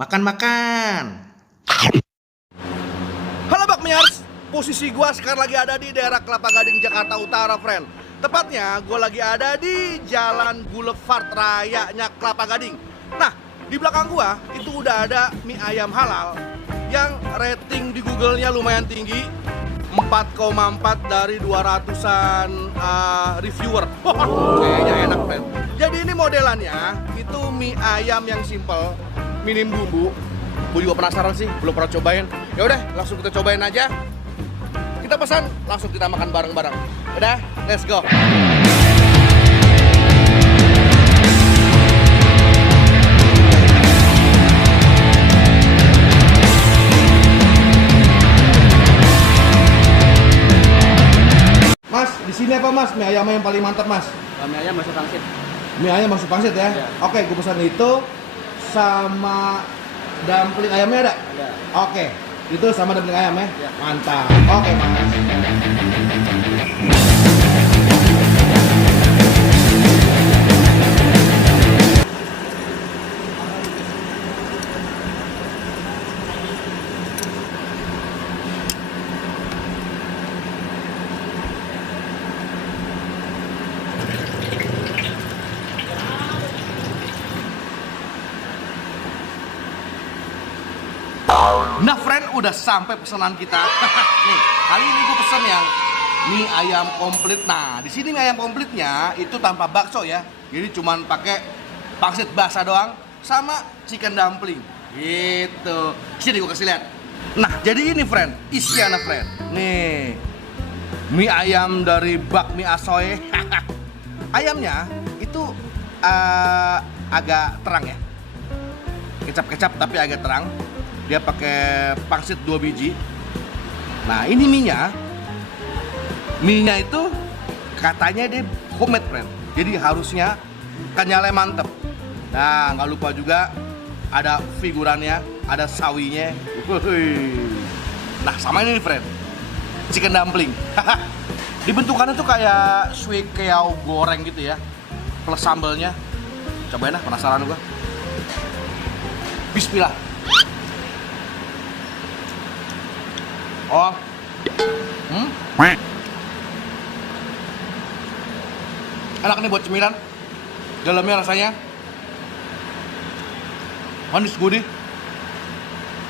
Makan-makan. Halo Bakmiers, posisi gua sekarang lagi ada di daerah Kelapa Gading, Jakarta Utara, friend. Tepatnya gua lagi ada di Jalan Boulevard Rayanya Kelapa Gading. Nah, di belakang gua itu udah ada mie ayam halal yang rating di Google-nya lumayan tinggi, 4,4 dari 200-an reviewer. Kayaknya enak, friend. Jadi ini modelannya itu mie ayam yang simple, minim bumbu. Gue juga penasaran sih, belum pernah cobain. Ya udah, langsung kita cobain aja. Kita pesan, langsung kita makan bareng-bareng. Udah, let's go. Mas, di sini apa Mas? Mie ayam yang paling mantap Mas? Mie ayam masuk pangsit. Mie ayam masuk pangsit ya? Iya. Oke, gue pesan itu sama dumpling ayamnya ada? Ada. Oke, itu sama dumpling ayam ya? Iya. Mantap. Oke Mas. Nah friend, udah sampai pesanan kita. Nih, kali ini gue pesen yang mie ayam komplit. Nah, di sini mie ayam komplitnya itu tanpa bakso ya. Jadi cuman pakai pangsit basah doang sama chicken dumpling. Gitu. Sini gue kasih lihat. Nah, jadi ini friend, isiannya friend. Nih, mie ayam dari Bakmi Asoy. Ayamnya itu agak terang ya. Kecap-kecap tapi agak terang. Dia pakai pangsit 2 biji. Nah, ini mie-nya itu katanya dia homemade, friend. Jadi harusnya kenyalnya mantep. Nah, nggak lupa juga ada figurannya, ada sawinya. Nah, sama ini nih, friend, chicken dumpling. Dibentukannya tuh kayak sui keao goreng gitu ya, plus sambelnya. Cobain lah, penasaran gua. Bismillah. Oh, enak nih buat cemilan. Dalamnya rasanya manis gurih,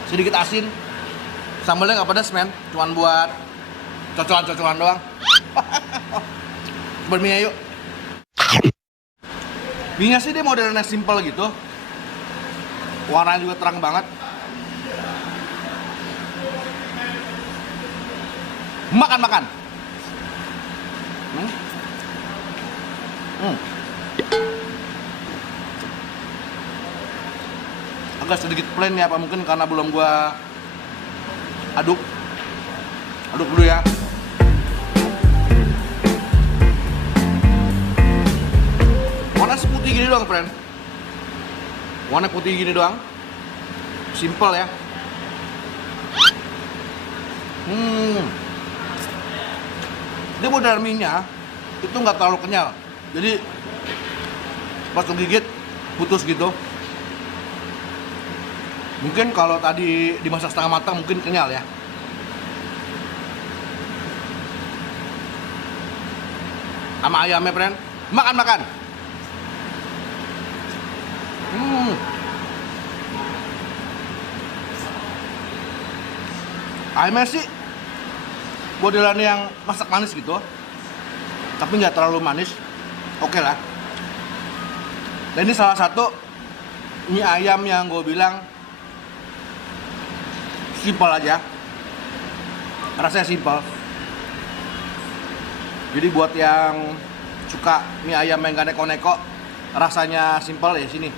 sedikit asin. Sambalnya nggak pedas men, cuman buat cocolan doang. Coba mie yuk. Mie sih dia modelnya simple gitu, warnanya juga terang banget. Makan. Agak sedikit plain ya, apa mungkin karena belum gua aduk dulu ya. Warna putih gini doang, friend. Warna putih gini doang. Simple ya. Dia model mie-nya itu nggak terlalu kenyal, jadi pas gigit putus gitu. Mungkin kalau tadi dimasak setengah matang mungkin kenyal ya. Sama ayamnya, friend. Makan. Ayamnya sih modelan yang masak manis gitu, tapi nggak terlalu manis. Oke lah. Dan ini salah satu mie ayam yang gue bilang simpel aja, rasanya simpel. Jadi buat yang suka mie ayam yang gak neko-neko, rasanya simpel ya sini.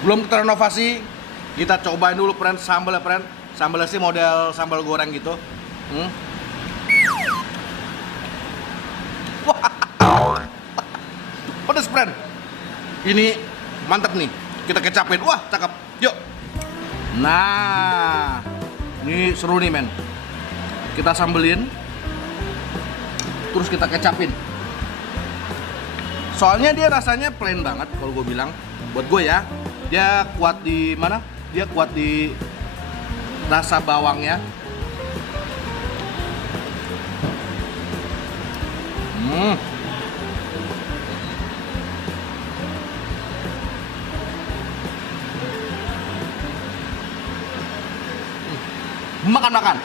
Sebelum kita renovasi, kita cobain dulu, friend, sambalnya, friend. Sambalnya sih model sambal goreng gitu. Wah, pedas, friend. Ini mantep nih. Kita kecapin. Wah, cakep. Yuk. Nah, ini seru nih, men. Kita sambelin, terus kita kecapin. Soalnya dia rasanya plain banget kalau gue bilang. Buat gue ya, dia kuat di mana? Dia kuat di rasa bawangnya. Makan-makan.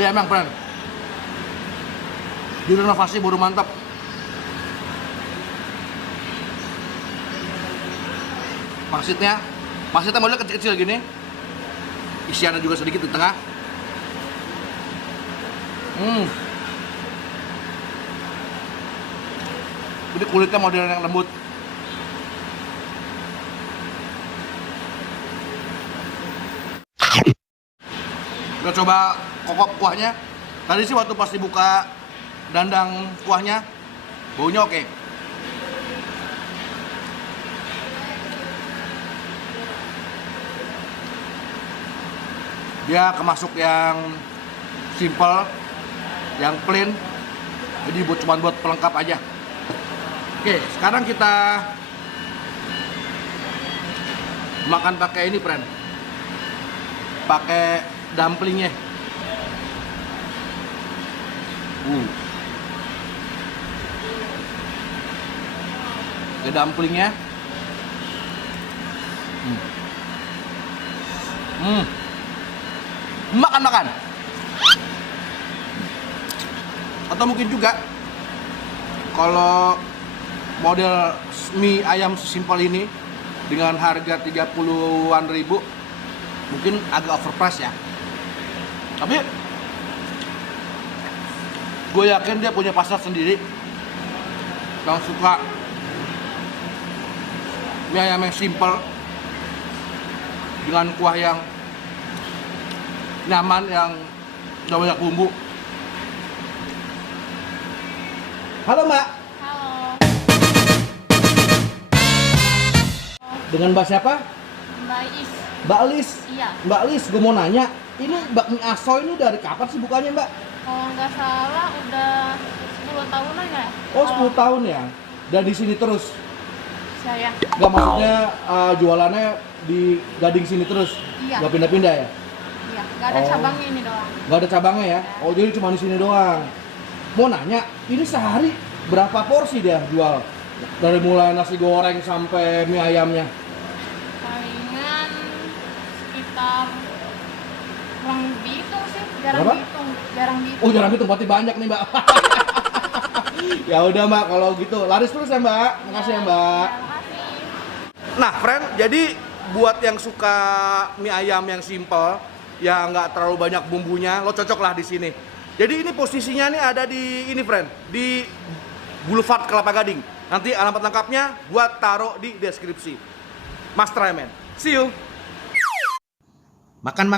Ya emang friend, direnovasi baru mantap. Pangsitnya modelnya kecil-kecil gini, isiannya juga sedikit di tengah. Jadi kulitnya model yang lembut. Kita coba kokok kuahnya. Tadi sih waktu pas dibuka dandang kuahnya, baunya oke. Dia kemasuk yang simple, yang plain. Jadi cuma buat pelengkap aja. Oke, sekarang kita makan pakai ini, friend. Pakai dumplingnya. Ke dumplingnya. Makan. Atau mungkin juga kalau model mie ayam sesimpel ini dengan harga 30-an ribu mungkin agak overpriced ya. Tapi gue yakin dia punya pasar sendiri yang suka mie ayam yang simple dengan kuah yang nyaman, yang gak banyak bumbu. Halo Mbak. Halo. Dengan Mbak siapa? Mbak Is. Mbak Lis. Iya. Mbak Lis, gue mau nanya, ini bakmi aso ini dari kapan sih bukanya Mbak? Kalau nggak salah udah 10 tahunan ya? Oh 10 tahun ya? Dan di sini terus? Saya. Gak maksudnya jualannya di Gading sini terus? Iya. Gak pindah-pindah ya? Iya, nggak ada cabangnya ini doang. Gak ada cabangnya ya? Oh jadi cuma di sini doang. Mau nanya, ini sehari berapa porsi dia jual? Dari mulai nasi goreng sampai mie ayamnya? Palingan sekitar kurang dihitung sih, jarang Berapa? dihitung, jarang dihitung. Oh jarang itu berarti banyak nih Mbak. Ya udah Mbak, kalau gitu laris terus ya Mbak. Makasih ya Mbak. Terima kasih. Nah friend, jadi buat yang suka mie ayam yang simple, yang nggak terlalu banyak bumbunya, lo cocok lah di sini. Jadi ini posisinya nih ada di ini friend, di Boulevard Kelapa Gading. Nanti alamat lengkapnya buat taruh di deskripsi. Mas Tryman, see you. Makan.